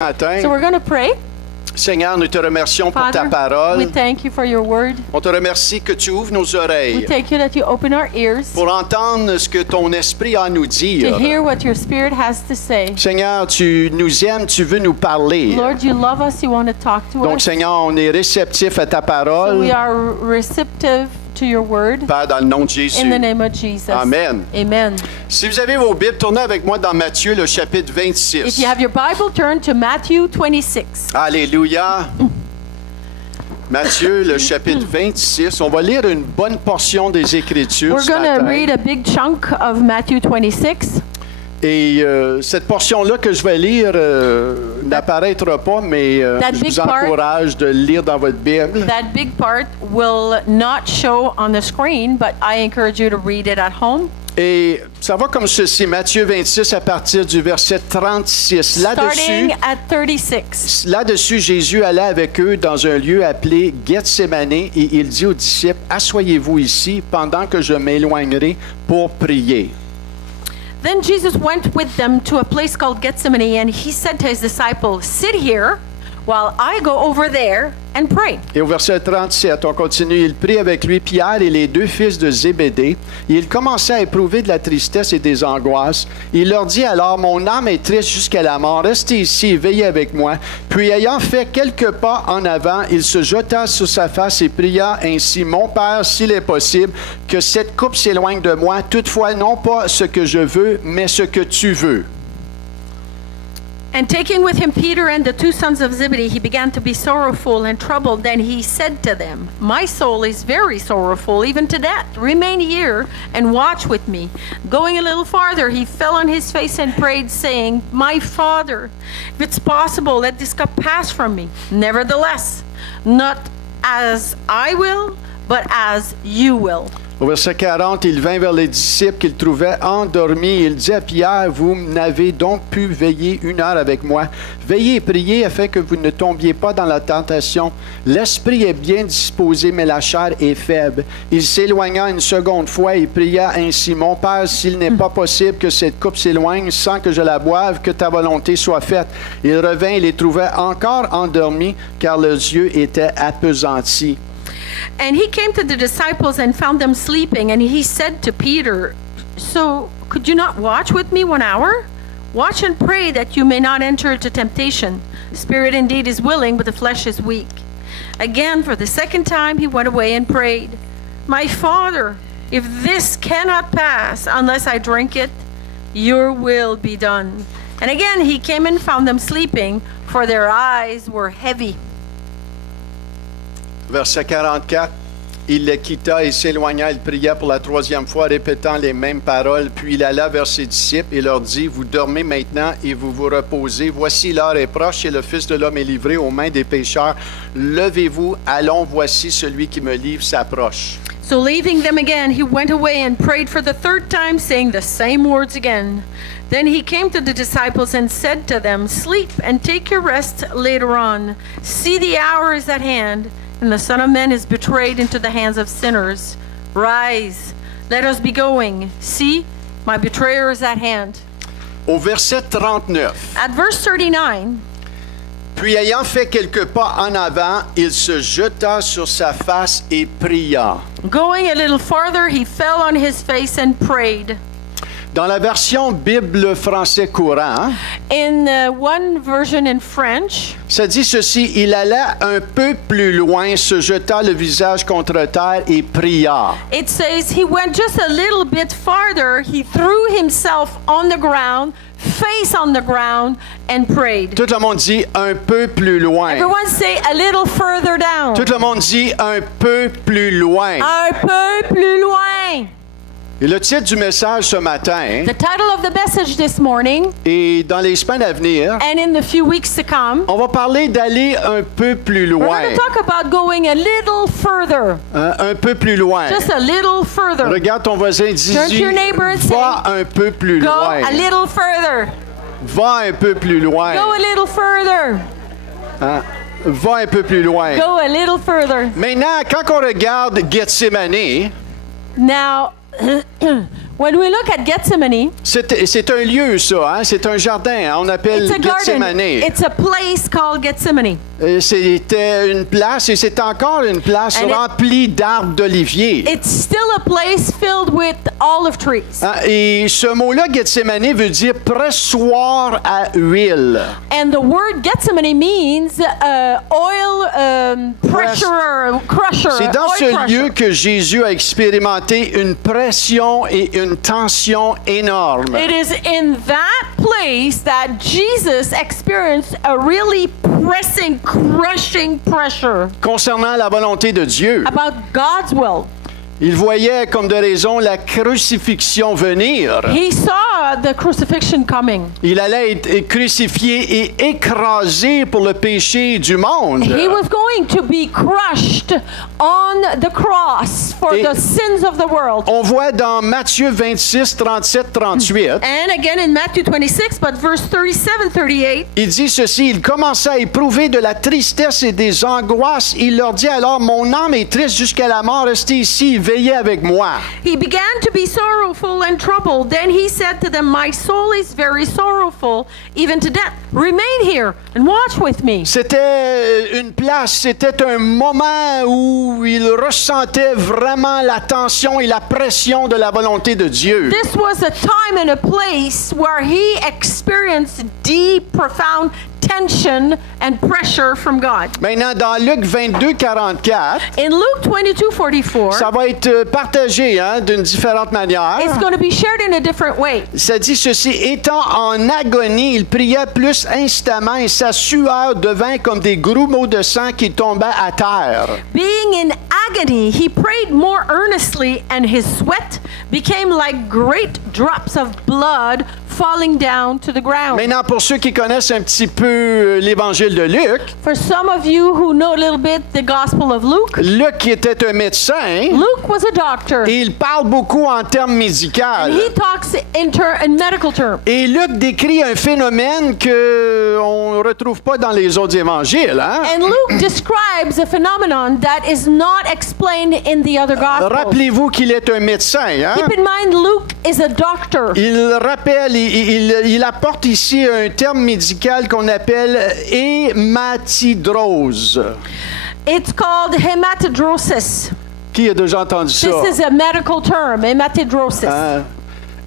matin. So we're going to pray. Seigneur, nous te remercions pour ta Father, parole. we thank you for your word. On te remercie que tu ouvres nos We oreilles thank you that you open our ears pour entendre ce que ton esprit a à nous to dire. hear what your Spirit has to say. Seigneur, tu nous aimes, tu veux nous parler. Lord, you love us, you want to talk to Donc, us. Seigneur, on est réceptif à ta So parole. we are receptive to your word. Père, dans le nom de Jésus. In the name of Jesus. Amen. Amen. Si vous avez vos Bibles, tournez avec moi dans Matthieu, le chapitre If 26. you have your Bible, turn to Matthew 26. Alléluia. Matthieu, le chapitre 26. On va lire une bonne portion des Écritures We're ce going to matin. read a big chunk of Matthew 26. Et cette portion-là que je vais lire n'apparaîtra pas, mais That je big vous part- encourage de le lire dans votre Bible. That big part will not show on the screen, but I encourage you to read it at home. Et ça va comme ceci, Matthieu 26 à partir du verset 36. Starting at 36. Là-dessus, Jésus alla avec eux dans un lieu appelé Gethsémane et il dit aux disciples, « Asseyez-vous ici pendant que je m'éloignerai pour prier. » Then Jesus went with them to a place called Gethsemane, and he said to his disciples, "Sit here while I go over there and pray." Et au verset 37, on continue. Il prit avec lui Pierre et les deux fils de Zébédée. Et il commençait à éprouver de la tristesse et des angoisses. Il leur dit alors, mon âme est triste jusqu'à la mort. Restez ici et veillez avec moi. Puis ayant fait quelques pas en avant, il se jeta sur sa face et pria ainsi, mon Père, s'il est possible, que cette coupe s'éloigne de moi. Toutefois, non pas ce que je veux, mais ce que tu veux. And taking with him Peter and the two sons of Zebedee, he began to be sorrowful and troubled. Then he said to them, "My soul is very sorrowful, even to death. Remain here and watch with me." Going a little farther, he fell on his face and prayed, saying, "My Father, if it's possible, let this cup pass from me. Nevertheless, not as I will, but as you will." Au verset 40, il vint vers les disciples qu'il trouvait endormis. Il dit à Pierre, vous n'avez donc pu veiller 1 heure avec moi. Veillez et priez afin que vous ne tombiez pas dans la tentation. L'esprit est bien disposé, mais la chair est faible. Il s'éloigna une seconde fois et pria ainsi, mon Père, s'il n'est pas possible que cette coupe s'éloigne sans que je la boive, que ta volonté soit faite. Il revint et les trouvait encore endormis, car leurs yeux étaient appesantis. And he came to the disciples and found them sleeping, and he said to Peter, "So could you not watch with me 1 hour? Watch and pray that you may not enter into temptation. The spirit indeed is willing, but the flesh is weak." Again, for the second time, he went away and prayed, "My Father, if this cannot pass unless I drink it, your will be done." And again, he came and found them sleeping, for their eyes were heavy. Verset 44, il les quitta et s'éloigna, il pria pour la 3e fois, répétant les mêmes paroles, puis il alla vers ses disciples et leur dit, vous dormez maintenant et vous vous reposez, voici l'heure est proche et le Fils de l'homme est livré aux mains des pécheurs, levez-vous, allons, voici celui qui me livre s'approche. So leaving them again, he went away and prayed for the third time, saying the same words again. Then he came to the disciples and said to them, "Sleep and take your rest later on. See, the hour is at hand, and the Son of Man is betrayed into the hands of sinners. Rise, let us be going. See, my betrayer is at hand." Au verset 39, At verse 39, puis ayant fait quelques pas en avant, il se jeta sur sa face et pria. going a little farther, he fell on his face and prayed. Dans la version Bible français courant, In one version in French, ça dit ceci, il alla un peu plus loin, se jeta le visage contre terre et pria. it says he went just a little bit farther. He threw himself on the ground, face on the ground, and prayed. Tout le monde dit un peu plus loin. Everyone say a little further down. Tout le monde dit un peu plus loin. Un peu plus loin. Et le titre du message ce matin, The title of the message this morning, et dans les semaines à venir, and in the few weeks to come, on va parler d'aller un peu plus we're loin. going to talk about going a little further. Un peu plus loin. Just a little further. Regarde ton voisin, Turn to your neighbor and va un peu plus Go loin. a little further. Va un peu plus loin. Go a little further. Hein? Va un peu plus loin. Go a little further. Maintenant, quand on regarde Gethsémane, Now, When we look at Gethsemane, C'est un lieu, ça, hein? C'est un jardin, hein? On appelle it's a garden. Gethsemane. It's a place called Gethsemane. C'était une place, et c'est encore une place And remplie d'arbres d'olivier. It's still a place filled with olive trees. Hein? Et ce mot-là, Gethsemane, veut dire pressoir à huile. And the word Gethsemane means oil pressure, crusher. C'est dans oil ce crusher. lieu que Jésus a expérimenté une pression et une tension énorme. It is in that place that Jesus experienced a really pressing, crushing pressure Concernant la volonté de Dieu, about God's will. il voyait comme de raison la crucifixion venir. He saw the crucifixion coming. Il allait être crucifié et écrasé pour le péché du monde. He was going to be crushed on the cross for Et- the sins of the world. On voit dans Matthieu 26, 37, 38, And again in Matthew 26, but verse 37, 38, il dit ceci, il commença à éprouver de la tristesse et des angoisses. Il leur dit alors, mon âme est triste jusqu'à la mort, restez ici, veillez avec moi. he began to be sorrowful and troubled. Then he said to them, my soul is very sorrowful, even to death. Remain here and watch with me. C'était une place, c'était un moment où il ressentait vraiment la tension et la pression de la volonté de Dieu. This was a time and a place where he experienced deep, profound tension and pressure from God. Maintenant, dans Luc 22, 44, In Luke 22:44, ça va être partagé d'une différente manière. it's going to be shared in a different way. Ça dit ceci, étant en agonie, il pria plus instamment et sa sueur devint comme des grumeaux de sang qui tombaient à terre. Being in agony, he prayed more earnestly, and his sweat became like great drops of blood falling down to the ground. Maintenant, pour ceux qui connaissent un petit peu l'évangile de Luc, For some of you who know a little bit the Gospel of Luke, Luc était un médecin Luke was a doctor. et il parle beaucoup en termes médicaux. He talks in medical terms. Et Luc décrit un phénomène qu'on ne retrouve pas dans les autres évangiles. Hein? And Luke describes a phenomenon that is not explained in the other Gospels. Rappelez-vous qu'il est un médecin. Hein? Keep in mind, Luke is a doctor. Il rappelle, il apporte ici un terme médical qu'on appelle hématidrose. It's called hematidrosis. Qui a déjà entendu ça? This is a medical term, hematidrosis. Hein?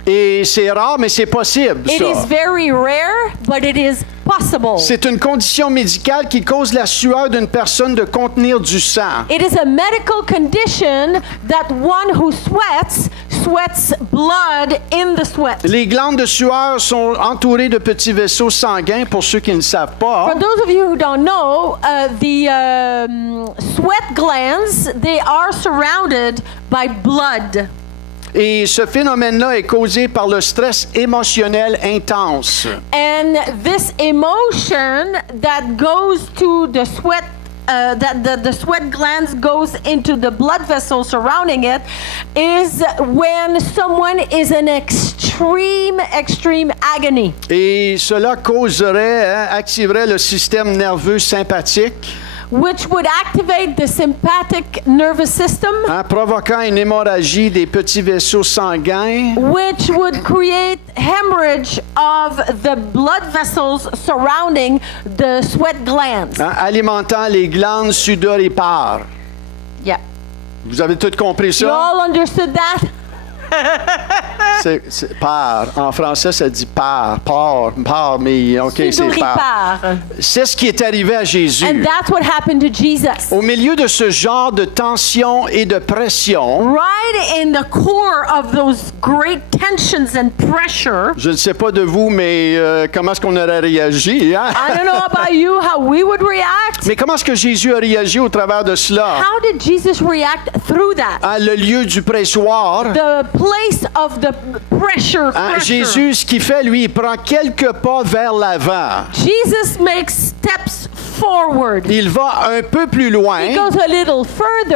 Et c'est rare, mais c'est possible, It ça. is very rare, but it is possible. C'est une condition médicale qui cause la sueur d'une personne de contenir du sang. It is a medical condition that one who sweats blood in the sweat. Les glandes de sueur sont entourées de petits vaisseaux sanguins, pour ceux qui ne savent pas. For those of you who don't know, the sweat glands, they are surrounded by blood. Et ce phénomène-là est causé par le stress émotionnel intense. And this emotion that goes to the sweat, that the sweat glands goes into the blood vessels surrounding it, is when someone is in extreme agony. Et cela causerait, activerait le système nerveux sympathique, Which would activate the sympathetic nervous system, provoquant une hémorragie des petits vaisseaux sanguins, which would create hemorrhage of the blood vessels surrounding the sweat glands. alimentant les glandes sudoripares. Yeah. Vous avez tout compris You ça? all understood that? C'est par. En français, ça dit par, mais OK, c'est par. Sudoripare. C'est ce qui est arrivé à Jésus. And that's what happened to Jesus. Au milieu de ce genre de tension et de pression, Right in the core of those great tensions and pressure, je ne sais pas de vous, mais comment est-ce qu'on aurait réagi? Hein? I don't know about you, how we would react. Mais comment est-ce que Jésus a réagi au travers de cela? How did Jesus react through that? Le lieu du pressoir. The place of the pressure. Jésus, ce qu'il fait, lui, il prend quelques pas vers l'avant. Jesus makes steps forward. Il va un peu plus loin. He goes a little Et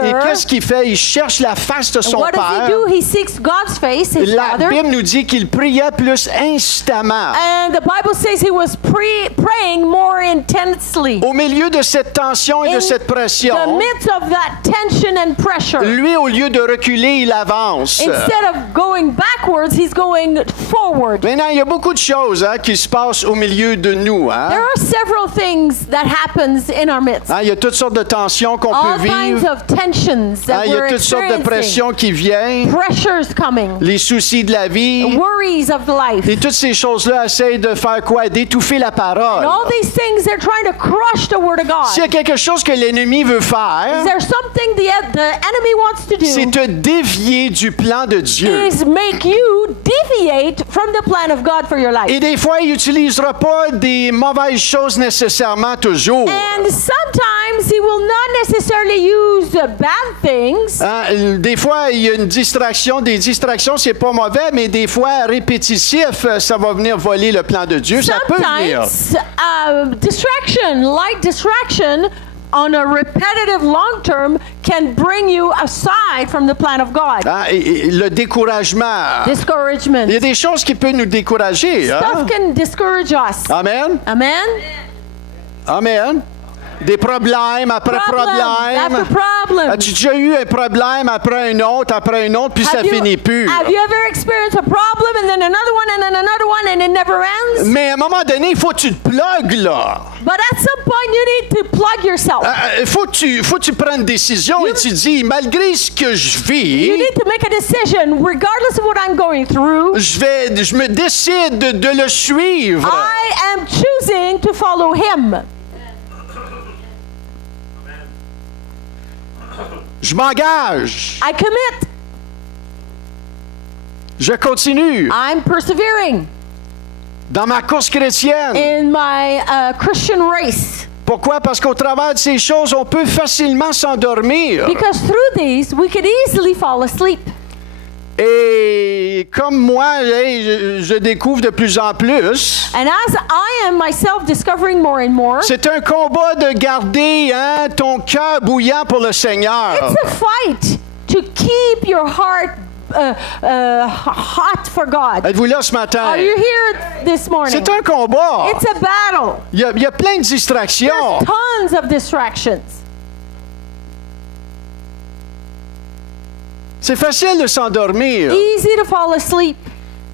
further. qu'est-ce qu'il fait? Il cherche la face de son What does he Père. do? He seeks God's face, his La Father. Bible nous dit qu'il priait plus instamment. And the Bible says he was praying more intensely. immensely. Au milieu de cette tension et de cette The pression, midst of that tension and pressure. lui, au lieu de reculer, il avance. Instead of going backwards, he's going forward. Maintenant, il y a beaucoup de choses qui se passent au milieu de nous. Hein? There are several things that happens in our midst. Hein, il y a toutes sortes de tensions qu'on All peut kinds vivre. of tensions Hein, that il y a we're toutes sortes de experiencing. pressions qui viennent, Pressures coming. les soucis de la vie. Worries of life. Et toutes ces choses-là essayent de faire quoi? D'étouffer la parole. And all these things, they're trying to crush the word of S'il y a God. quelque chose que l'ennemi veut faire, There's something the enemy wants to c'est do te dévier du plan de Dieu. is make you deviate from the plan of God for your life. Et des fois, il n'utilisera pas des mauvaises choses nécessairement toujours. And sometimes he will not necessarily use bad things. Hein, des fois, il y a une distraction. Des distractions, c'est pas mauvais, mais des fois, répétitif, ça va venir voler le plan de Dieu. Ça peut venir. Sometimes light distraction on a repetitive long term can bring you aside from the plan of God. Hein, et le découragement. Discouragement. Il y a des choses qui peuvent nous décourager. Hein? Stuff can discourage us. Amen. Amen? Amen. Des problèmes après problèmes. After problem. As-tu déjà eu un problème après un autre, puis ça finit plus? Have you ever experienced a problem and then another one and then another one and it never ends? Mais à un moment donné, il faut que tu te plugues, là. But at some point you need to plug yourself. Il faut que tu prennes une décision et tu dis, malgré ce que je You vis, need to make a decision regardless of what I'm going through. je me décide de le suivre. I am choosing to follow him. Je m'engage. I commit. Je continue I'm persevering dans ma course chrétienne. in my Christian race. Pourquoi? Parce qu'au travers de ces choses, on peut facilement s'endormir. Because through these, we could easily fall asleep. Et comme moi, je découvre de plus en plus, And as I am myself discovering more and more, c'est un combat de garder ton cœur bouillant pour le Seigneur. it's a fight to keep your heart hot for God. Êtes-vous là ce matin? Are you here this morning? C'est un combat. It's a battle. Il y a plein de distractions. Tons of distractions. C'est facile de s'endormir. Easy to fall asleep.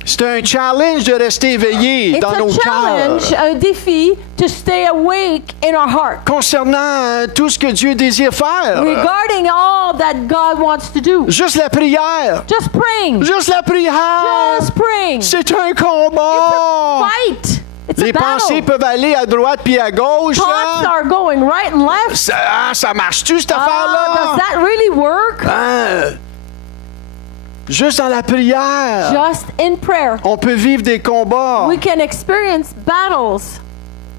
C'est un challenge de rester éveillé It's dans nos a challenge, cœurs a défi to stay awake in our heart concernant tout ce que Dieu désire faire. regarding all that God wants to do. Juste la prière. Just praying. Juste la prière. Just praying. C'est un combat. Fight. It's Les a battle. pensées peuvent aller à droite puis à gauche. Thoughts Hein? are going right and left. Ça marche-tu, cette Does affaire-là? that really work? Hein? Juste dans la prière, Just in prayer, on peut vivre des combats. we can experience battles.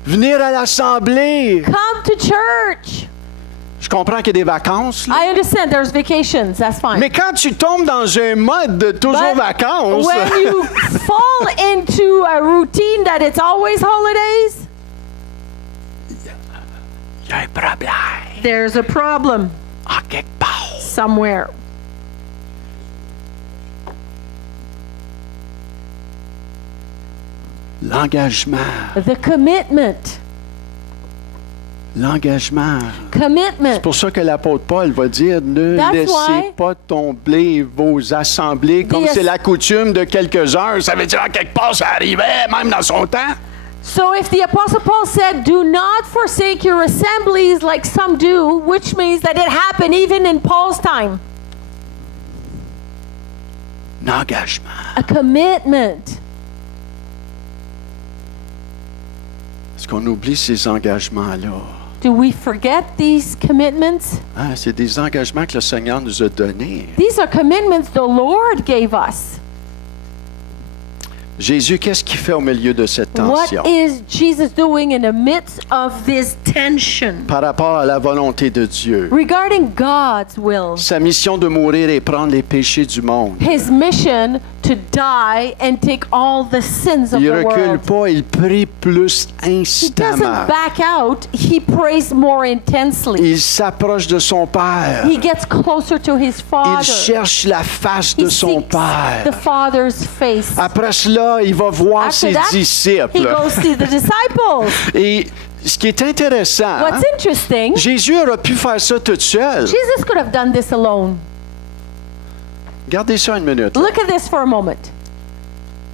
Venir à l'assemblée. Come to church. Je comprends qu'il y a des vacances. Là. I understand there's vacations. That's fine. Mais quand tu tombes dans un mode de toujours But vacances, when you fall into a routine that it's always holidays, il y a un problème there's a problem en quelque part. somewhere. L'engagement. The commitment. L'engagement. Commitment. C'est pour ça que l'apôtre Paul va dire ne That's laissez why pas tomber vos assemblées comme The c'est la coutume de quelques heures. Ça veut dire en quelque part, ça arrivait même dans son temps. So if the Apostle Paul said, do not forsake your assemblies like some do, which means that it happened even in Paul's time. L'engagement. A commitment. Est-ce qu'on oublie ces engagements-là? Do we forget these commitments? Ah, c'est des engagements que le Seigneur nous a donnés. These are commitments the Lord gave us. Jésus, qu'est-ce qu'il fait au milieu de cette tension? What is Jesus doing in the midst of this tension? Par rapport à la volonté de Dieu. Regarding God's will, Sa mission de mourir et prendre les péchés du monde. His mission to die and take all the sins of Il the recule world. pas, il prie plus He instamment. doesn't back out. He prays more intensely. Il s'approche de son Père. He gets closer to his Il Father. cherche la face de He son seeks the Père. Father's face. Après cela, il va voir After ses that, he disciples. goes see the disciples. Et ce qui est intéressant, What's interesting, Jésus aurait pu faire ça tout seul. Jesus could have done this alone. Gardez ça une minute. Look at this for a moment.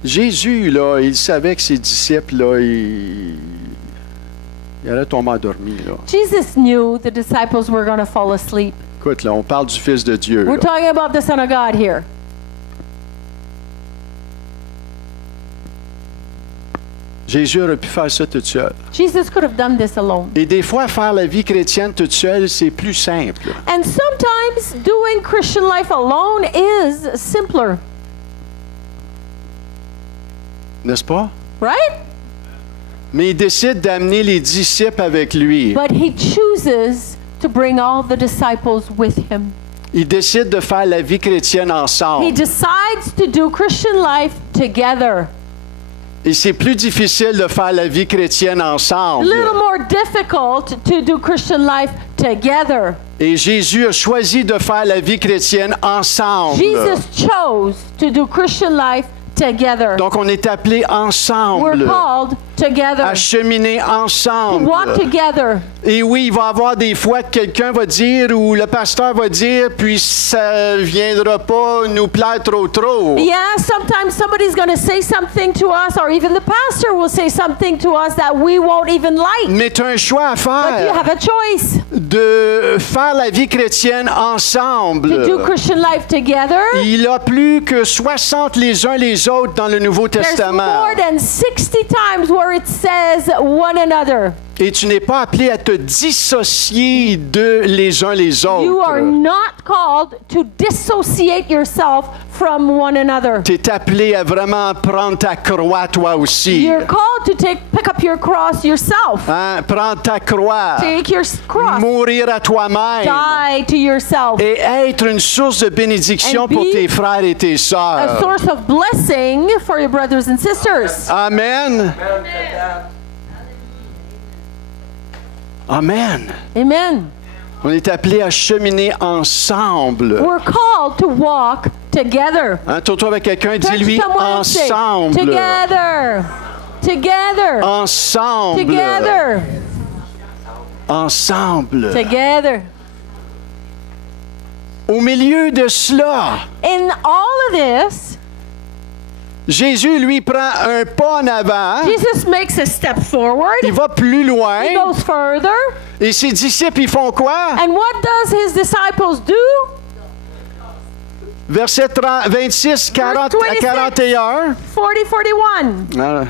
Jésus, là, il savait que ses disciples, là, ils allaient tomber endormis, là. Jesus knew the disciples were going to fall asleep. Écoute, là, on parle du Fils de Dieu. We're Là. talking about the Son of God here. Jésus aurait pu faire ça tout seul. Jesus could have done this alone. Et des fois, faire la vie chrétienne toute seule, c'est plus simple. And sometimes doing Christian life alone is simpler, N'est-ce pas? right? Mais il décide d'amener les disciples avec lui. But he chooses to bring all the disciples with him. Il décide de faire la vie chrétienne He ensemble. decides to do Christian life together. Et c'est plus difficile de faire la vie chrétienne A ensemble. little more difficult to do Christian life together. Et Jésus a choisi de faire la vie chrétienne ensemble. Jesus chose to do Christian life together. Donc, on est appelés We're ensemble called together. à cheminer ensemble. Walk together. Et oui, il va y avoir des fois que quelqu'un va dire ou le pasteur va dire, puis ça ne viendra pas nous plaire trop. Yeah, sometimes somebody's going to say something to us, or even the pastor will say something to us that we won't even like. Mais tu as un choix à But you faire have a choice de faire la vie chrétienne ensemble. to do Christian life together. Il y a plus que 60 les uns les autres dans le Nouveau There's Testament. more than 60 times where it says one another. Et tu n'es pas appelé à te dissocier de les uns les You are autres. not called to dissociate yourself from one another. Tu es appelé à vraiment prendre ta croix toi aussi. You're called to pick up your cross yourself. Hein? Prendre ta croix. Take your cross. Mourir à toi-même. Die to yourself. Et être une source de bénédiction And pour be tes frères et tes A sœurs. source of blessing for your brothers and sisters. Amen. Amen. Amen. On est appelé à cheminer ensemble. We're called to walk together. Hein, tourne-toi avec quelqu'un, Turn to dis-lui someone and say, ensemble. together. Together. Ensemble. Together. Ensemble. Together. Au milieu de cela, In all of this, Jésus, lui, prend un pas en avant. Jesus makes a step forward. Il va plus He loin. goes further. Et ses disciples, ils font quoi? And what does his disciples do? Verset 26, 40 à 41. 41. Ah.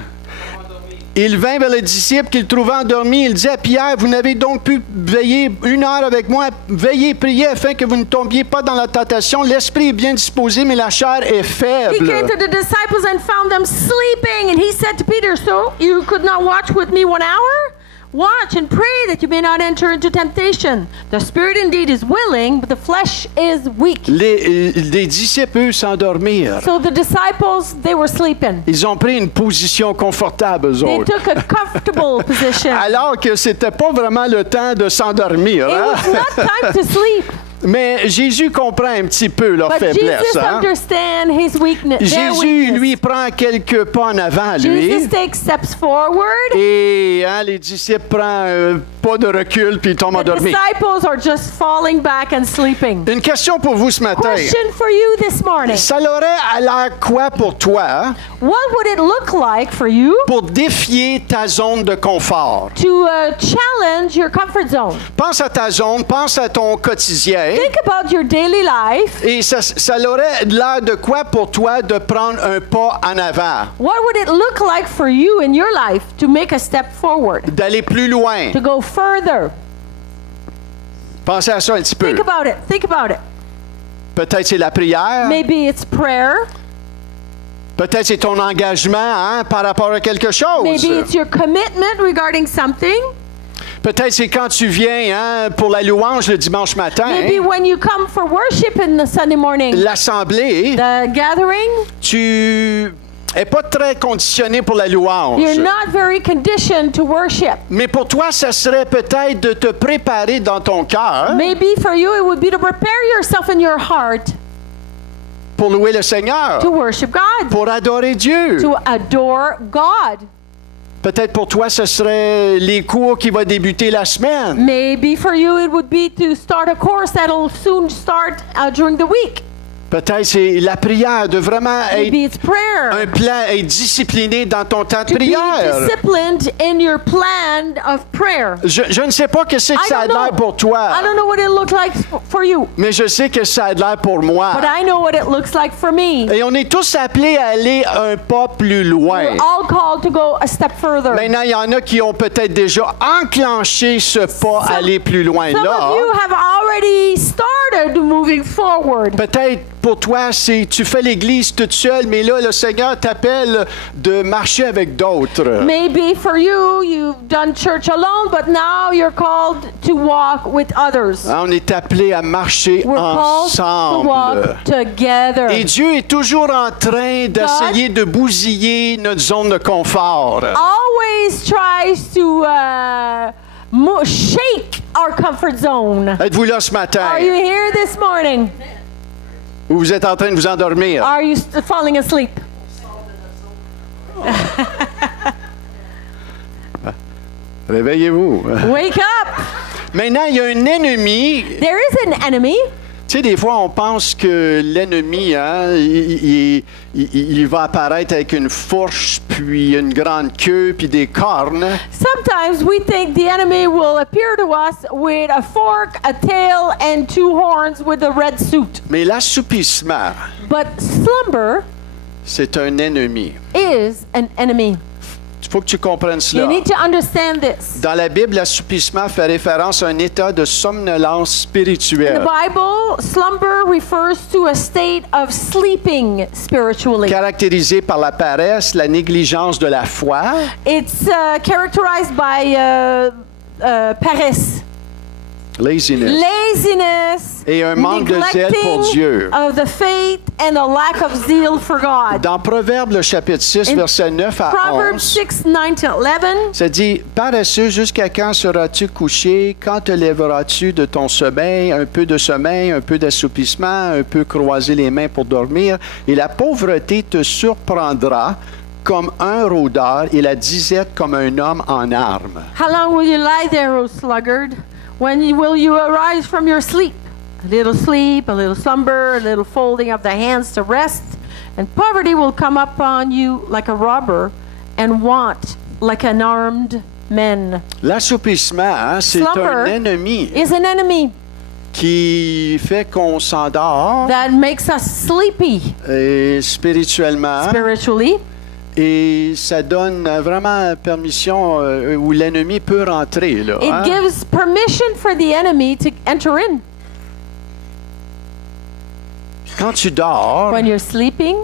Il vint vers les disciples qu'il trouvait endormis. Il dit à Pierre, vous n'avez donc pu veiller 1 heure avec moi. Veillez, priez afin que vous ne tombiez pas dans la tentation. L'esprit est bien disposé, mais la chair est He faible. came to the disciples and found them sleeping. And he said to Peter, so you could not watch with me 1 hour? Watch and pray that you may not enter into temptation. The spirit indeed is willing, but the flesh is weak. Les disciples, eux, s'endormirent. So the disciples, they were sleeping. Ils ont pris une position confortable, eux They autres. took a comfortable position. Alors que c'était pas vraiment le temps de s'endormir. It hein? was not time to sleep. Mais Jésus comprend un petit peu leur But faiblesse. Jesus hein? understands his weakness. Their Jésus, weakness. lui, prend quelques pas en avant, lui. Jesus takes steps forward. Et hein, les disciples prennent pas de recul puis ils tombent The endormis. disciples are just falling back and sleeping. Une question pour vous ce matin. Question for you this morning. Ça aurait l'air quoi pour toi hein, What would it look like for you pour défier ta zone de confort? to challenge your comfort zone? Pense à ta zone, pense à ton quotidien. Think about your daily life. Et ça aurait l'air de quoi pour toi de prendre un pas en avant? What would it look like for you in your life to make a step forward, D'aller plus loin. to go further? Pensez à ça un petit peu. Think about it. Think about it. Peut-être c'est la prière. Maybe it's prayer. Peut-être c'est ton engagement hein, par rapport à quelque chose. Maybe it's your commitment regarding something. Peut-être c'est quand tu viens hein, pour la louange le dimanche matin. Maybe when you come for worship in the Sunday morning, L'assemblée, the gathering, tu n'es pas très conditionné pour la louange. you're not very conditioned to worship. Mais pour toi, ça serait peut-être de te préparer dans ton cœur Maybe for you it would be to prepare yourself in your heart pour louer le Seigneur, to worship God, pour adorer Dieu. to adore God. Peut-être pour toi, ce serait les cours qui vont débuter la semaine. Maybe for you it would be to start a course that'll soon start during the week. Peut-être c'est la prière, de vraiment Maybe être it's prayer. un plan, être discipliné dans ton temps de To be prière. disciplined in your plan of prayer. Je ne sais pas que c'est que I ça a don't l'air know. pour toi, I don't know what it looks like for you, mais je sais que ça a l'air pour moi. but I know what it looks like for me. Et on est tous appelés à aller un pas plus loin. We're all called to go a step further. Maintenant, il y en a qui ont peut-être déjà enclenché ce pas à aller plus loin Some là. of you have already started moving forward. Peut-être pour toi, c'est tu fais l'église toute seule, mais là, le Seigneur t'appelle de marcher avec d'autres. Maybe for you, you've done church alone, but now you're called to walk with others. Hein, on est appelé à marcher We're called to ensemble. walk together. Et Dieu est toujours en train d'essayer de bousiller notre zone de confort. Always tries to shake our comfort zone. Êtes-vous là ce matin? Are you here this morning? Ou vous êtes en train de vous endormir? Are you falling asleep? Réveillez-vous. Wake up! Maintenant, il y a un ennemi. There is an enemy. Tu sais, des fois, on pense que l'ennemi, hein, il va apparaître avec une fourche, puis une grande queue, puis des cornes. Sometimes we think the enemy will appear to us with a fork, a tail, and two horns with a red suit. Mais l'assoupissement, But slumber c'est un ennemi. is an enemy. Il faut que tu comprennes cela. You need to understand this. Dans la Bible, l'assoupissement fait référence à un état de somnolence In spirituelle, the Bible, slumber refers to a state of sleeping spiritually. caractérisé par la paresse, la négligence de la foi, It's characterized by paresse, laziness, laziness, et un manque de zèle pour Dieu. of the faith, and a lack of zeal for God. Dans Proverbe, le chapitre 6, In versets 9 à Proverbs 11, 6, 9 to 11. ça dit, « Paresseux, jusqu'à quand seras-tu couché? Quand te lèveras-tu de ton sommeil? Un peu de sommeil, un peu d'assoupissement, un peu croiser les mains pour dormir. Et la pauvreté te surprendra comme un rôdeur et la disette comme un homme en armes. » How long will you lie there, O sluggard? When will you arise from your sleep? A little sleep, a little slumber, a little folding of the hands to rest, and poverty will come upon you like a robber, and want like an armed man. L'assoupissement, hein, c'est un Slumber ennemi is an enemy qui fait qu'on s'endort that makes us sleepy spirituellement. spiritually. Et ça donne vraiment permission où l'ennemi peut rentrer. Là, It hein. gives permission for the enemy to enter in. Quand tu dors, When you're sleeping,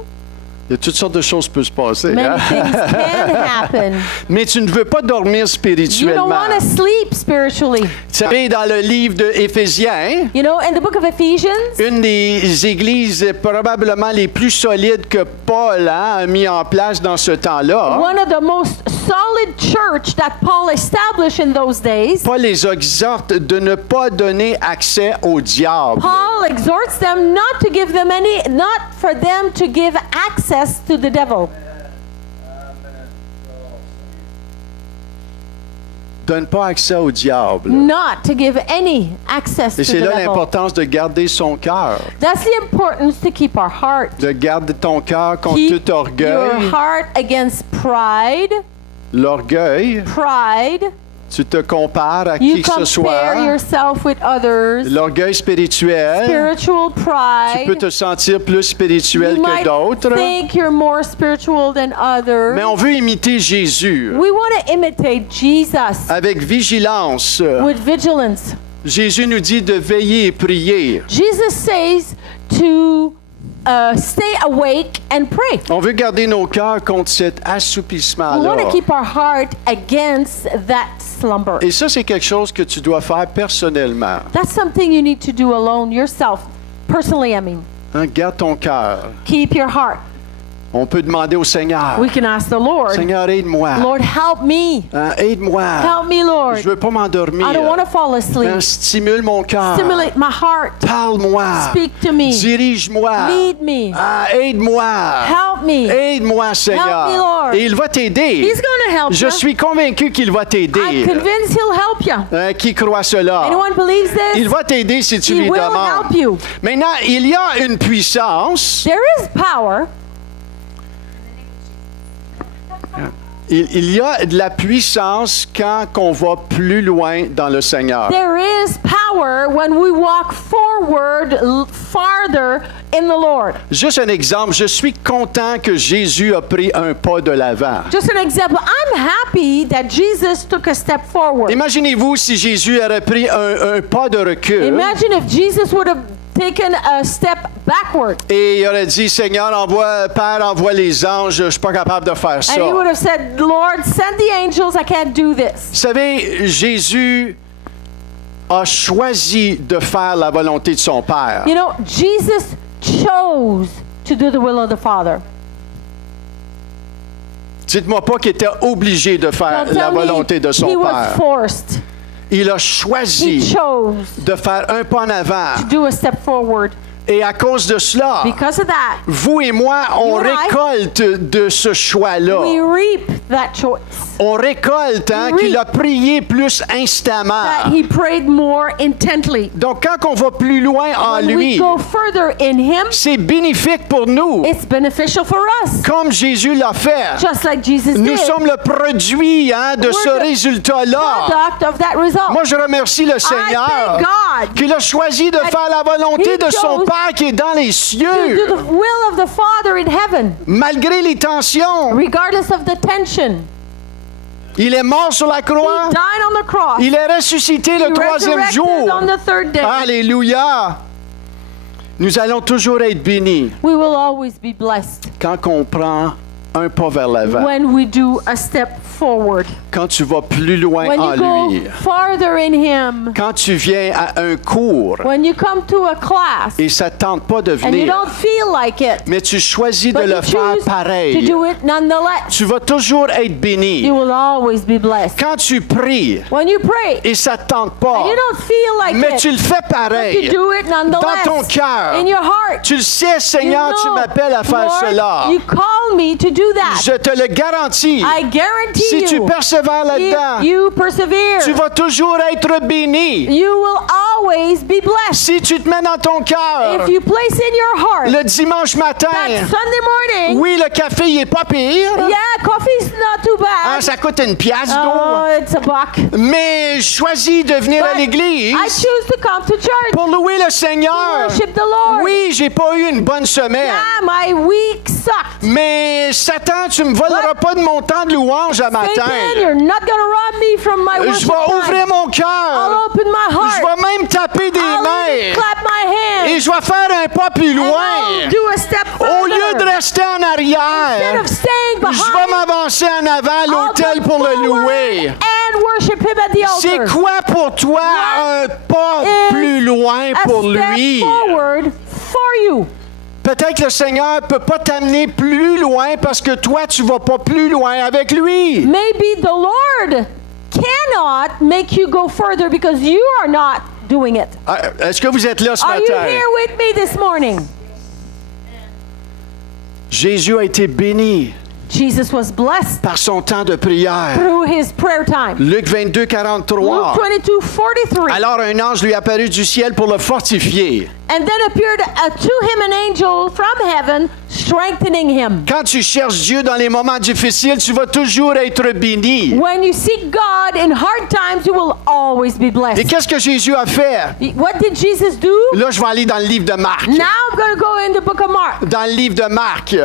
il y a toutes sortes de choses qui peuvent se passer. many hein. things can happen. Mais tu ne veux pas dormir You don't spirituellement. want to sleep spiritually. Tu savez, dans le livre d'Éphésiens, You know, in the book of Ephesians, une des églises probablement les plus solides que Paul a mis en place dans ce temps-là, one of the most solid church that Paul established in those days, Paul les exhorte de ne pas donner accès au diable. Paul exhorts them not to give them not for them to give access to the devil. Donne pas accès au diable. Not to give any access Et to c'est the là devil. l'importance de garder son cœur. That's the importance to keep our heart. De garder ton cœur contre Keep tout your orgueil. heart against pride. L'orgueil, Pride. tu te compares à You qui que ce compare soit. yourself with others. L'orgueil spirituel, Spiritual tu peux pride. te sentir plus spirituel You que might d'autres. think you're more spiritual than others. Mais on veut imiter Jésus We want to imitate Jesus avec vigilance. with vigilance. Jésus nous dit de veiller et prier. Jesus says to stay awake and pray. On veut garder nos cœurs contre cet We want assoupissement-là. to keep our heart against that slumber. Et ça, c'est quelque chose que tu dois faire personnellement. That's something you need to do alone yourself. Personally, I mean. Hein, garde ton cœur. Keep your heart. On peut demander au Seigneur, We can ask the Lord, Seigneur, aide-moi. Lord, help me. Hein, aide-moi. Help me, Lord. Je veux pas m'endormir. I don't want to fall Hein, asleep. stimule mon cœur. Stimulate my heart. Parle-moi. Speak to me. Dirige-moi. Lead me. Ah, aide-moi. Help me. Aide-moi, Seigneur. Help me, Lord. Et il va t'aider. He's going help Je you. suis convaincu qu'il va I'm t'aider. convinced he'll help you. Qui croit cela? Anyone believes Il this? va t'aider si tu He lui will help demandes. you. Maintenant, il y a une puissance. There is power. Il y a de la puissance quand on va plus loin dans le Seigneur. There is power when we walk forward farther in the Lord. Juste un exemple, je suis content que Jésus a pris un pas de l'avant. Just an example. I'm happy that Jesus took a step forward. Imaginez-vous si Jésus aurait pris un pas de recul Imagine if Jesus would have taken a step backward. et il aurait dit, Seigneur, Père, envoie les anges, je suis pas capable de faire ça. And he would have said, Lord, send the angels, I can't do this. Vous savez, Jésus a choisi de faire la volonté de son Père. You know, Jesus chose to do the will of the Father. Dites-moi pas qu'il était obligé de faire Don't la tell me volonté de son he was Père. forced. Il a He choisi chose de faire un pas en avant. to do a step forward. Et à cause de cela, Because of that, vous et moi, on You and I, récolte de ce we choix-là. reap that choice. On récolte We qu'il reap a prié plus instamment. That he prayed more intently. Donc, quand on va plus loin en When we lui, go further in him, c'est bénéfique pour nous, it's beneficial for us. comme Jésus l'a fait. Just like Jesus Nous did. sommes le produit de ce We're the résultat-là. Product of that result. Moi, je remercie le I Seigneur thank God qu'il a choisi de faire la volonté he de son chose Père qui est dans les to do cieux, the will of the Father in heaven, malgré les tensions. regardless of the tension. Il est mort sur la He croix. died on the cross. Il est ressuscité le He troisième resurrected jour. on the third day. Alléluia. Nous allons toujours être bénis We will always be blessed quand on prend un pas vers l'avant. when we do a step forward. Quand tu vas plus loin When en you lui. go farther in Him. Quand tu viens à un cours When you come to a class et ça ne tente pas de and you venir, don't feel like it, mais tu choisis de but le you faire choose to pareil, do it nonetheless, tu vas toujours être béni. you will always be blessed. Quand tu pries When you pray et ça ne tente pas, and you don't feel like mais it, tu le fais but you pareil, do it nonetheless dans ton cœur, in your heart. tu le sais, You Seigneur, tu know, m'appelles à faire Lord, cela. you call me to do that. Je te le garantis. I guarantee Si tu you, persévères là-dedans, if you persevere, tu vas toujours être béni. you will always be blessed. Si tu te mets dans ton cœur, If you place in your heart le dimanche matin, that Sunday morning, oui, le café, il est pas pire. yeah, coffee's not too Hein, bad. ça coûte une pièce Oh, d'eau. it's a buck. Mais choisis de venir à But l'église I choose to come to church pour louer le to Seigneur. worship the Lord. Oui, j'ai pas eu une bonne semaine. Yeah, my week sucked. Mais Satan, tu me voleras But- pas de mon temps de louange à matin. Satan, you're not going to rob me from my Je worship vais ouvrir time. mon I'll cœur. open my Je heart. vais même taper des I'll even mains. clap my hands. Et je vais faire un pas plus And I'll loin. do a step Au lieu de further. rester en Instead arrière, of staying je vais behind, m'avancer en avant à I'll l'autel go pour le forward louer. and worship him at the C'est altar. quoi pour toi un pas is plus loin A pour step lui? forward for you. Peut-être que le Seigneur ne peut pas t'amener plus loin parce que toi, tu ne vas pas plus loin avec lui. Maybe the Lord cannot make you go further because you are not doing it. Ah, est-ce que vous êtes là ce Are you matin? here with me this morning? Jésus a été béni Jesus was blessed par son temps de prière. through his prayer time. Luc 22, 43. Luke 22:43. Alors un ange lui apparut du ciel pour le fortifier. And then appeared to him an angel from heaven, strengthening him. Quand tu cherches Dieu dans les moments difficiles, tu vas toujours être béni. When you seek God in hard times, you will always be Et blessed. qu'est-ce que Jésus a fait? What did Jesus do? Là, je vais aller dans le livre de Marc. Now I'm going to go in the book of Mark. Dans le livre de Marc.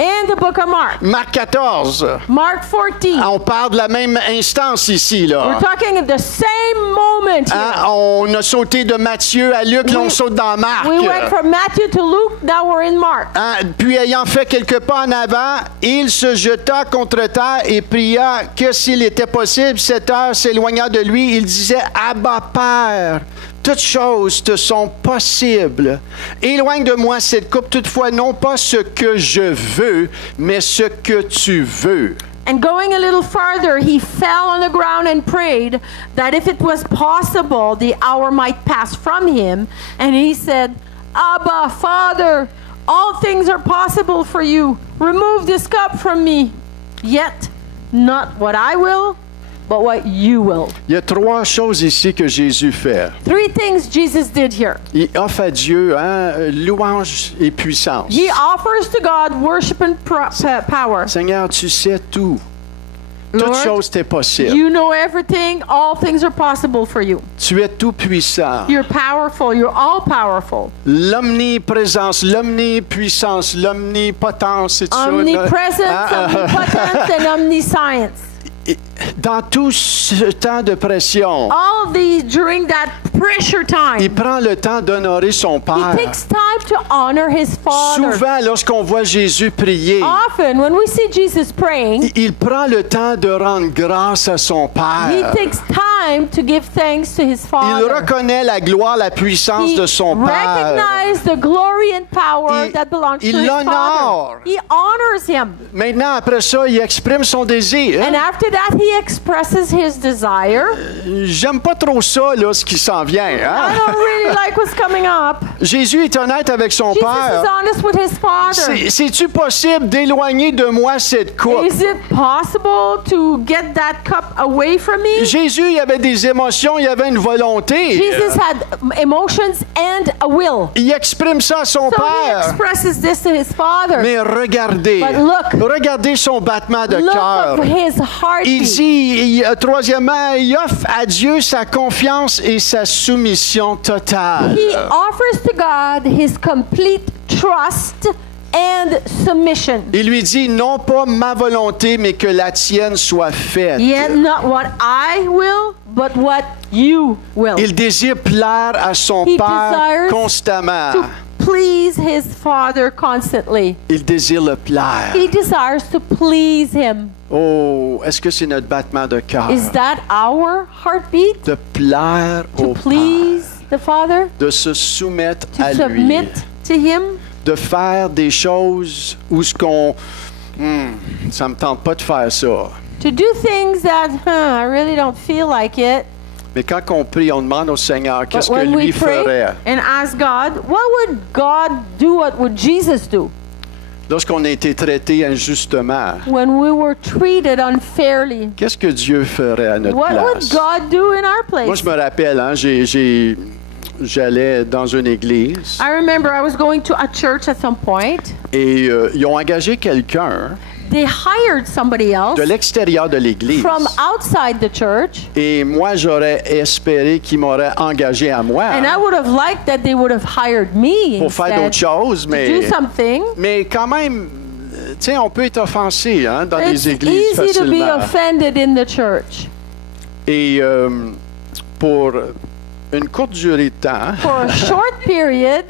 In the book of Mark. Marc 14. Mark 14. On parle de la même instance ici, We're là. talking of the same moment here. Hein, on a sauté de Matthieu à Luc, là, on saute dans Marc. We went from Matthew to Luke, now we're in Mark. Hein, puis ayant fait quelques pas en avant, il se jeta contre terre et pria que s'il était possible, cette heure s'éloigna de lui. Il disait, Abba, Père, toutes choses te sont possibles. Éloigne de moi cette coupe, toutefois non pas ce que je veux, mais ce que tu veux. And going a little farther, he fell on the ground and prayed that if it was possible, the hour might pass from him. And he said, Abba, Father, all things are possible for you. Remove this cup from me. Yet, Not what I will, but what you will. Il y a 3 choses ici que Jésus fait. 3 things Jesus did here. Il offre à Dieu louange et puissance. He offers to God worship and power. Seigneur, tu sais tout. Toute Lord, chose t'est possible. you know everything. All things are possible for you. Tu es tout puissant. You're powerful. You're all powerful. L'omniprésence, l'omnipuissance, l'omnipotence, et tout ça. Omnipresence, omnipotence, and omniscience. Dans tout ce temps de pression, All these during that pressure time. il prend le temps d'honorer son He Père. takes time to honor his Father. Souvent, lorsqu'on voit Jésus prier, Often, when we see Jesus praying, il prend le temps de rendre grâce à son he Père. takes time to give thanks to his Il Father. reconnaît la gloire, la puissance He de son Père. recognizes the glory and power Il- that belongs to il his l'honore. Father. He honors him. Maintenant, après ça, il exprime son désir. And after that, he expresses his desire. J'aime pas trop ça, là, ce qui s'en vient. I Hein? don't really like what's coming up. Jésus est honnête avec son Jesus is Père. honest with his Father. C'est-tu possible d'éloigner de moi cette coupe? Is it possible to get that cup away from me? Jésus, il avait des émotions, il avait une volonté. Jesus had emotions and a will. Il exprime ça à son So he Père. expresses this to his Father. Mais regardez, But look. regardez son battement de Look cœur. at his Il heartbeat. dit, troisièmement, il offre à Dieu sa confiance et sa soumission totale. He offers to God his complete trust and submission. Il lui dit, non pas ma volonté, mais que la tienne soit faite. Yet not what I will, but what you will. Il désire plaire à son He Père desires constamment. To please his Father constantly. Il désire le plaire. He desires to please him. Oh, est-ce que c'est notre battement de cœur? Is that our heartbeat? De plaire To au Père, please the Father? de se soumettre To à lui, submit to him? de faire des choses où ce qu'on... ça me tente pas de faire ça. To do things that, I really don't feel like it. Mais quand on prie, on demande au Seigneur But qu'est-ce que when we lui pray ferait. and ask God, what would God do? What would Jesus do? Lorsqu'on a été traité injustement, When we were treated unfairly, qu'est-ce que Dieu ferait à notre what would place? God do in our Moi, place? je me rappelle, hein, j'allais dans une église I remember I was going to a church at some point. et ils ont engagé quelqu'un They hired somebody else de l'extérieur de l'église. from outside the church, Et moi, j'aurais espéré qu'ils m'auraient engagé à moi and I would have liked that they would have hired me pour faire instead d'autres choses, to mais, do something. mais quand même, tu sais, on peut être offensé hein, dans It's les églises easy to be facilement. offended in the church. Et pour une courte durée de temps, For a short period,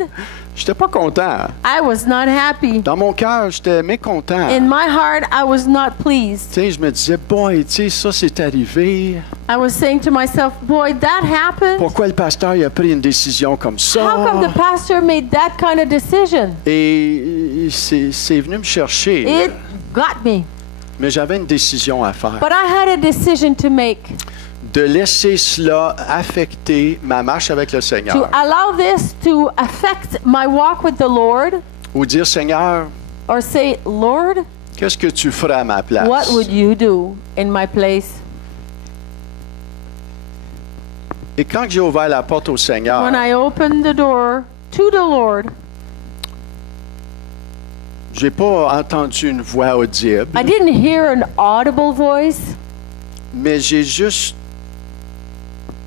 j'étais pas content. I was not happy. Dans mon cœur, j'étais mécontent. In my heart, I was not pleased. Tu sais, je me disais, boy, tu sais, ça c'est arrivé. I was saying to myself, boy, that happened. Pourquoi le pasteur il a pris une décision comme ça? How come the pastor made that kind of decision? Et c'est venu me chercher. It got me. Mais j'avais une décision à faire. But I had a decision to make. De laisser cela affecter ma marche avec le To Seigneur. allow this to affect my walk with the Lord, Ou dire, Seigneur, or say, Lord, qu'est-ce que tu ferais à ma place? what would you do in my place? Et quand j'ai ouvert la porte au Seigneur, When I opened the door to the Lord, j'ai pas entendu une voix audible, I didn't hear an audible voice. mais j'ai juste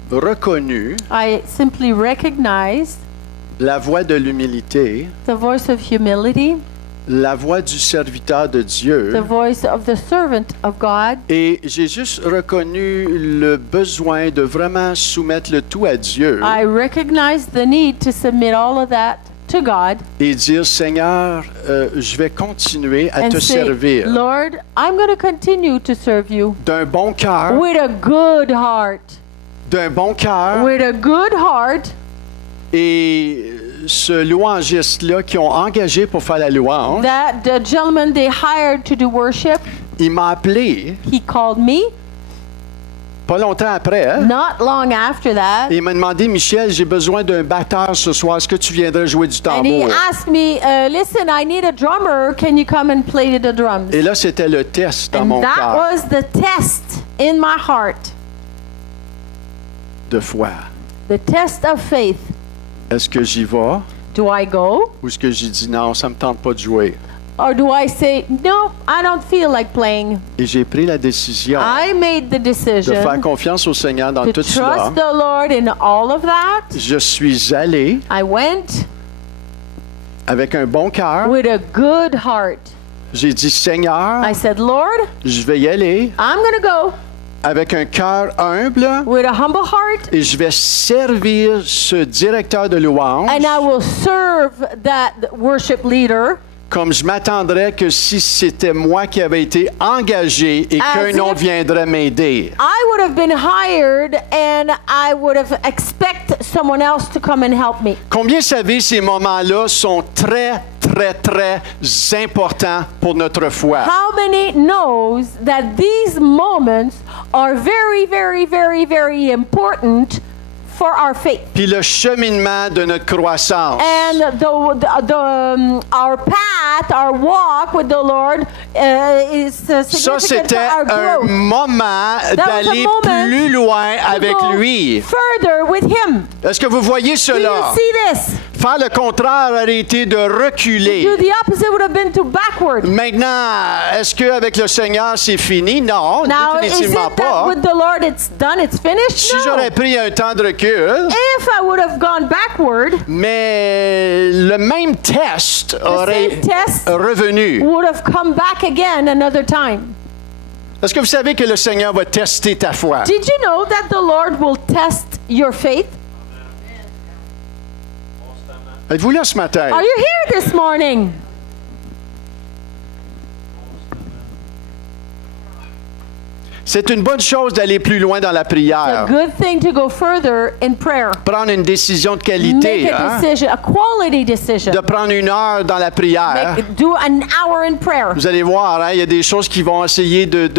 reconnu I simply recognized la voix de l'humilité, the voice of humility, la voix du serviteur de Dieu. the voice of the servant of God. Et j'ai juste reconnu le besoin de vraiment soumettre le tout à Dieu I recognized the need to submit all of that to God et dire, Seigneur, je vais continuer à and te say, servir Lord, I'm going to continue to serve you d'un bon cœur, with a good heart. d'un bon cœur. With a good heart. Et ce louangiste-là qui ont engagé pour faire la louange, That the gentleman they hired to do worship, il m'a appelé he called me Pas longtemps après, hein? Not long after that. Et il m'a demandé, Michel, j'ai besoin d'un batteur ce soir. Est-ce que tu viendrais jouer du And he tambour? asked me, listen, I need a drummer. Can you come and play the drums? Et là, c'était le test dans And mon that cœur was the test in my heart, de foi. the test of faith. Est-ce que j'y vais Do I go? ou est-ce que j'ai dit non, ça me tente pas de jouer? Or do I say, no, I don't feel like playing? Et j'ai pris la décision I made the de faire decision confiance au Seigneur dans to tout cela. trust the Lord in all of that. Je suis allé I went avec un bon cœur. with a good heart. J'ai dit, Seigneur, I said, Lord, je vais y aller I'm going to go avec un cœur humble with a humble heart, et je vais servir ce directeur de louange and I will serve that worship leader comme je m'attendrais que si c'était moi qui avais été engagé et As qu'un autre if- viendrait m'aider. I would have been hired and I would have expect someone else to come and help me. Combien savez ces moments-là sont très, très, très importants pour notre foi? How many knows that these moments are very, very, very, very important for our faith? Puis le cheminement de notre croissance. And our path, our walk with the Lord is Ça, significant c'était for our un growth. moment was a d'aller moment plus loin To avec go lui. further with Him. Est-ce que vous voyez Do cela? you see this? Faire le contraire aurait été de reculer. Do the opposite would have been to backward. Maintenant, est-ce qu'avec le Seigneur, c'est fini? Non, Now, is it définitivement that pas. with the Lord it's done, it's finished? Si No. j'aurais pris un temps de recul, If I would have gone backward, mais le même test aurait same test revenu. would have come back again another time. Est-ce que vous savez que le Seigneur va tester ta foi? Did you know that the Lord will test your faith? Êtes-vous là ce matin? Are you here this morning? C'est une bonne chose d'aller plus loin dans la A prière. good thing to go further in prayer. Prendre une décision de Make qualité. a Hein? decision, a quality decision. De prendre une heure dans la prière. Do an hour in prayer. Vous allez voir, hein, il y a des choses qui vont essayer de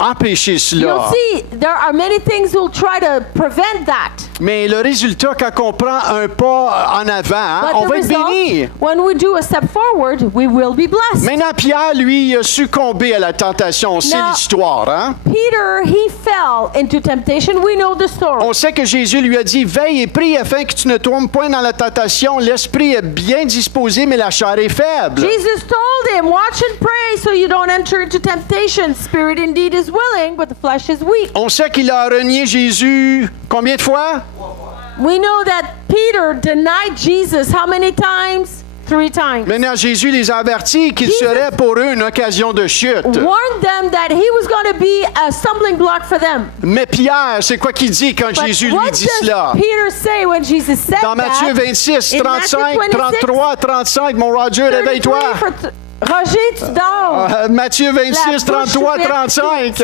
empêcher cela. You'll see there are many things who'll try to prevent that. Mais le résultat, quand on prend un pas en avant, hein, But on the va être béni. result, when we do a step forward, we will be blessed. Maintenant, Pierre, lui, il a succombé à la tentation. On sait Now- l'histoire. Hein? Peter, he fell into temptation. We know the story. On sait que Jésus lui a dit, veille et prie afin que tu ne tombes point dans la tentation. L'esprit est bien disposé, mais la chair est faible. Jesus told him, watch and pray so you don't enter into temptation. Spirit indeed is willing, but the flesh is weak. On sait qu'il a renié Jésus combien de fois? We know that Peter denied Jesus how many times? 3 times. Maintenant, Jésus les a avertis qu'il Jesus- serait pour eux une occasion de chute. Warned them that he was going to be a stumbling block for them. Mais Pierre, c'est quoi qu'il dit quand But Jésus lui what dit does cela? Peter say when Jesus said Dans Matthieu that? 26, In 35, Matthew 26, 33, 35, mon Roger, réveille-toi. 33 Roger, tu dors. Matthieu 26, La bouche 33, ouverte. 35.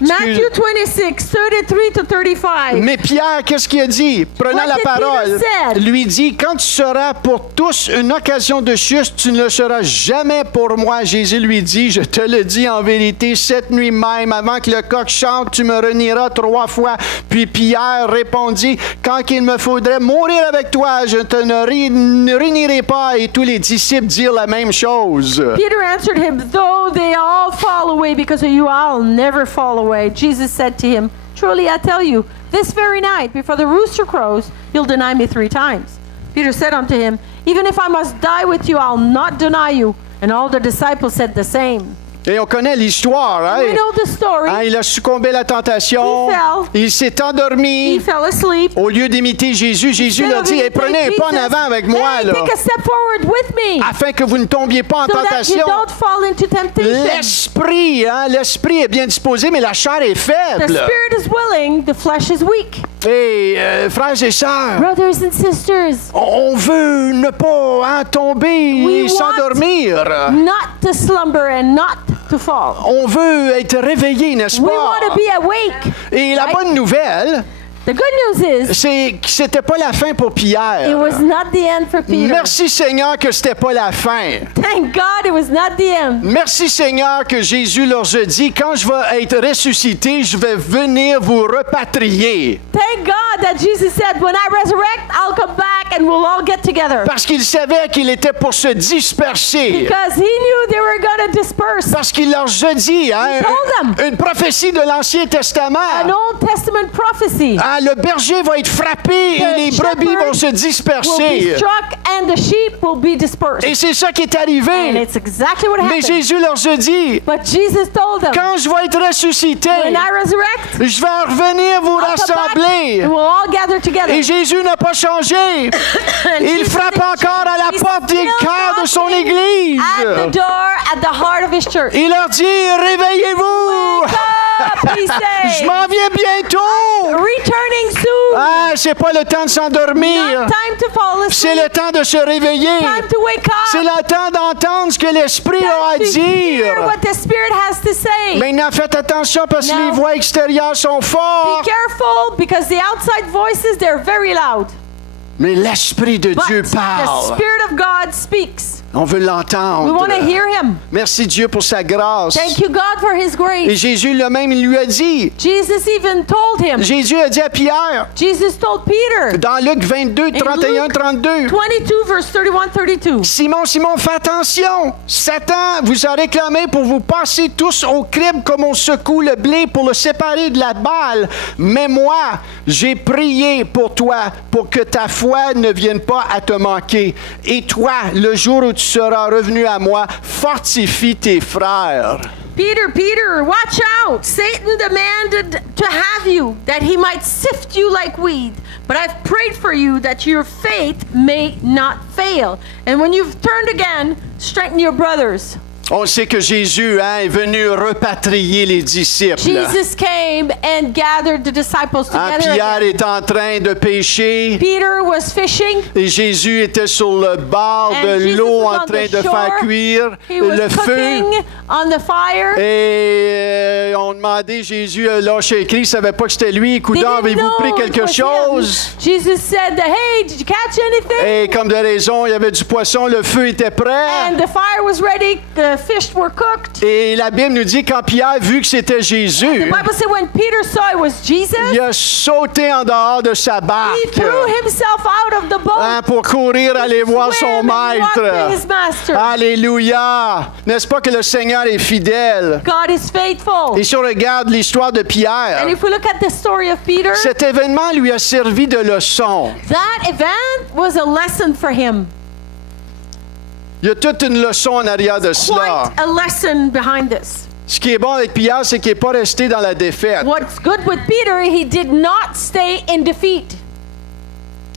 Matthew 26, 33 to 35. Mais Pierre, qu'est-ce qu'il a dit? Prenant What la did parole, Peter said? lui dit, quand tu seras pour tous une occasion de chute, tu ne le seras jamais pour moi. Jésus lui dit, je te le dis en vérité, cette nuit même, avant que le coq chante, tu me renieras 3 fois. Puis Pierre répondit, quand il me faudrait mourir avec toi, je te ne renierai pas. Et tous les disciples dirent la même chose. Peter answered him, though they all fall away because of you, I'll never fall away. Jesus said to him, truly I tell you, this very night, before the rooster crows, you'll deny me 3 times. Peter said unto him, even if I must die with you, I'll not deny you. And all the disciples said the same. Et on connaît l'histoire, hein? We know the story. Hein, il a succombé à la tentation. He fell. Il s'est endormi. He fell asleep. Au lieu d'imiter Jésus, Jésus leur dit, hey, prenez un pas en avant avec moi, hey, là, take a step forward with me, afin que vous ne tombiez pas en so that you tentation. don't fall into temptation. L'esprit, hein, l'esprit est bien disposé, mais la chair est The faible. spirit is willing, the flesh is weak. Et frères et sœurs, Brothers and sisters, on veut ne pas hein, tomber We et want- s'endormir. not to slumber and not to fall. On veut être réveillé, n'est-ce We pas? want to be awake. Et la right? bonne nouvelle, The good news is, c'est que c'était pas la fin pour Pierre. it was not the end for Peter. Merci Seigneur que c'était pas la fin. Thank God it was not the end. Merci Seigneur que Jésus leur a dit, quand je vais être ressuscité, je vais venir vous repatrier. Thank God that Jesus said, when I resurrect, I'll come back and we'll all get together. Parce qu'il savait qu'il était pour se disperser. Because he knew they were going to disperse. Parce qu'il leur a dit, hein, told them. une prophétie de l'Ancien Testament. An Old Testament prophecy. Ah, le berger va être frappé et les brebis vont se Will be disperser. struck and the sheep will be dispersed. Et c'est ça qui est And arrivé. it's exactly what Mais happened. Jésus leur a dit, But Jesus told them, quand je vais être ressuscité, when I resurrect, je vais revenir vous I'll come back rassembler. and we'll all gather together. Et Jésus n'a pas changé. And Il Jesus frappe didn't encore à la change. porte He's du still cœur de son knocking Église. at the door, at the heart of his church. Il leur dit, réveillez-vous. Wake up, he Je says. m'en viens bientôt. Returning soon. Ah, c'est pas le temps de s'endormir. Not time to fall C'est asleep. le temps de se réveiller. Time to wake C'est up. le temps d'entendre ce que l'Esprit a à Time to hear dire. what the Spirit has to say. Maintenant, faites attention parce que Now, les voix extérieures sont Be fortes. careful because the outside voices, they're very loud. Mais l'Esprit de But Dieu the parle. Spirit of God speaks. On veut We l'entendre. want to hear him. Merci Dieu pour sa grâce. Thank you, God, for his Et grace. Jésus lui-même, il lui a dit. Jesus even told him. Jésus a dit à Pierre, Jesus told Peter. dans Luc 22, 31, Luke 32. 22, verse 31, 32. Simon, Simon, fais attention. Satan vous a réclamé pour vous passer tous au crible comme on secoue le blé pour le séparer de la balle. Mais moi, j'ai prié pour toi pour que ta foi ne vienne pas à te manquer. Et toi, le jour où tu seras revenu à moi, fortifie tes frères. Peter, Peter, watch out. Satan demanded to have you, that he might sift you like wheat. But I've prayed for you that your faith may not fail. And when you've turned again, strengthen your brothers. On sait que Jésus est venu repatrier les disciples. Jesus came and gathered the disciples Hein, together Pierre again. est en train de pécher Peter was fishing. et Jésus était sur le bord And de Jesus l'eau was en on train the de shore. faire cuire He was le feu. cooking on the fire. Et on demandait, Jésus a lâché le cri, il ne savait pas que c'était lui. They Coudon, didn't avez-vous know pris it quelque was chose? him. Jesus said, hey, did you catch anything? Et comme de raison, il y avait du poisson, le feu était prêt. And the fire was ready, the fish were cooked. Et la Bible nous dit, quand Pierre vu que c'était Jésus, The Bible said when Peter saw it was Jesus, il a sauté en dehors de sa he barque threw himself out of the boat. hein, pour courir aller voir son swim and walk to maître. his master. Alléluia! N'est-ce pas que le Seigneur est fidèle? God is faithful. Et si on regarde l'histoire de Pierre, And if we look at the story of Peter, cet événement lui a servi de leçon. that event was a lesson for him. Il y a toute une leçon en arrière de cela. Quite a lesson behind this. Ce qui est bon avec Pierre, c'est qu'il n'est pas resté dans la défaite. What's good with Peter, he did not stay in defeat.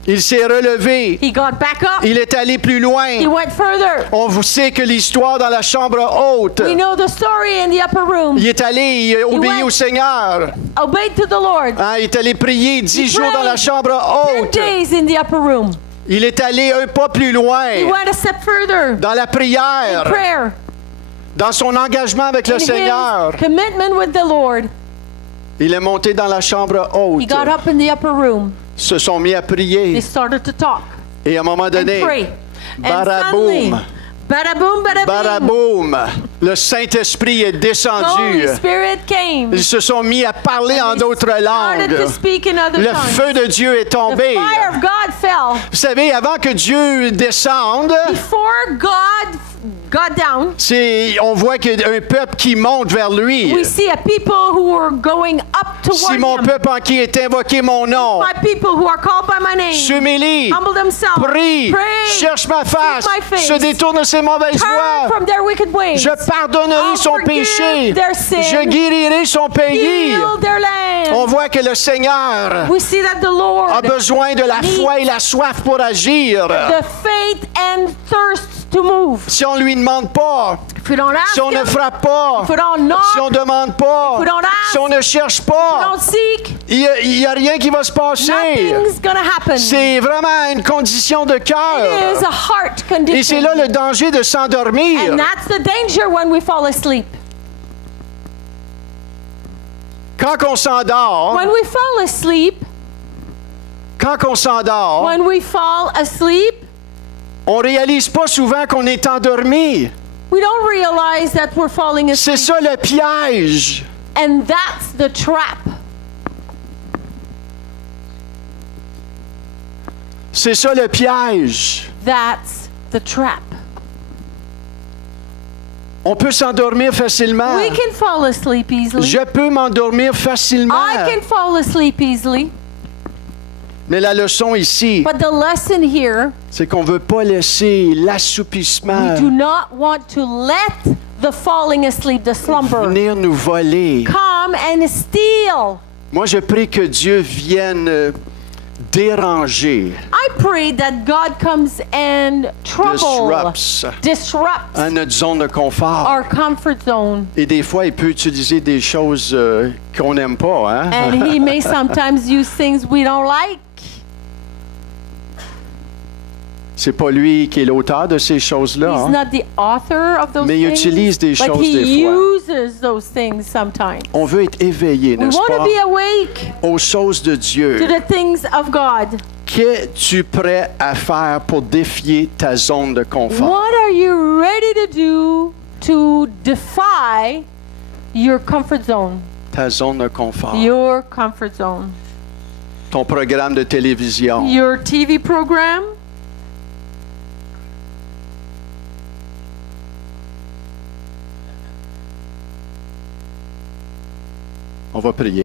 Il s'est relevé. He got back up. Il est allé plus loin. He went further. On vous sait que l'histoire dans la chambre haute. We know the story in the upper room. Il est allé, il a obéi went- au Seigneur. Obeyed to the Lord. Hein, il est allé prier 10 jours dans la chambre 10 haute. days in the upper room. Il est allé un pas plus loin He went a step further. dans la prière, Prayer. dans son engagement avec le In Seigneur. his commitment with the Lord. Il est monté dans la chambre He haute. got up in the upper room. Se sont mis à They prier. started to talk Et à un moment and donné, pray. And baraboum, suddenly, bada-boom, bada-bing, baraboum, le Saint-Esprit est the descendu. Holy Spirit came. Ils se sont mis à parler en They d'autres started to langues. speak in other Le tongues. feu de Dieu est The tombé. fire of God fell. Vous savez, avant que Dieu descende, Before God got down, on voit qu'il y a un peuple qui monte vers lui. we see a people who were going up toward Si mon him. peuple en qui est invoqué mon nom, My people who are called by my name, s'humilie, humble themselves, prie, pray, cherche ma face, seek my face, se détourne de ses mauvaises turn voies, from their wicked ways, je pardonnerai I'll son forgive péché, their sin, je guérirai son pays. heal their On land. voit que le Seigneur We see that the Lord, a besoin de la needs foi et la soif pour agir. the faith and thirst to move. Si on ne lui demande pas, If we don't ask si on ne him, frappe pas, if we don't knock, si on ne demande pas, If we don't ask, si on ne cherche if we pas, don't seek, il n'y a rien qui va se passer. nothing's gonna happen. C'est vraiment une condition de It cœur. is a heart Et condition. c'est là le danger de s'endormir. And that's the danger when we fall asleep. Quand on s'endort, When we fall asleep, Quand on s'endort, when we fall asleep, on réalise pas souvent qu'on est endormi. we don't realize that we're falling C'est asleep. ça le piège. And that's the trap. C'est ça le piège. That's the trap. On peut s'endormir facilement. We can fall asleep easily. Je peux m'endormir facilement. I can fall asleep easily. Mais la leçon ici, But the lesson here, c'est qu'on ne veut pas laisser l'assoupissement we do not want to let the falling asleep, the slumber, venir nous voler. come and steal. Moi, je prie que Dieu vienne déranger, I pray that God comes and disrupts à notre zone de confort. our comfort zone. Et des fois, il peut utiliser des choses qu'on n'aime pas. Hein? And He may sometimes use things we don't like. C'est pas lui qui est l'auteur de ces choses-là. He's Hein? not the author of those Mais il things, utilise des but choses He des fois. uses those things sometimes. On veut être éveillé, We n'est-ce want to pas, be awake aux choses de Dieu. to the things of God. Qu'es-tu prêt à faire pour défier ta zone de confort? What are you ready to do to defy your comfort zone? Ta zone de confort. Your comfort zone. Ton programme de télévision. Your TV program. On va prier.